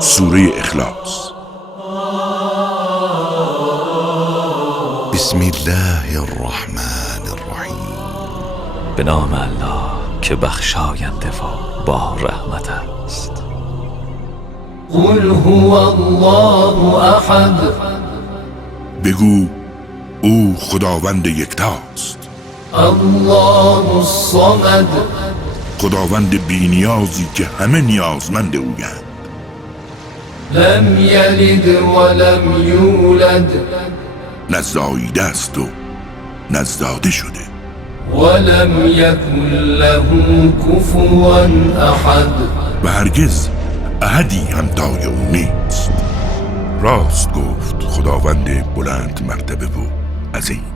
سوره اخلاص. بسم الله الرحمن الرحیم. به نام الله که بخشاینده و با رحمت است. قل هو الله احد. بگو او خداوند یکتاست. الله الصمد. خداوند بی‌نیازی که همه نیازمند اویند. لم یلد ولم یولد. نه زاییده است و نه زاده شده. ولم یکن له کفوا احد. و هرگز احدی همتای او نیست. راست گفت خداوند بلند مرتبه و عظیم.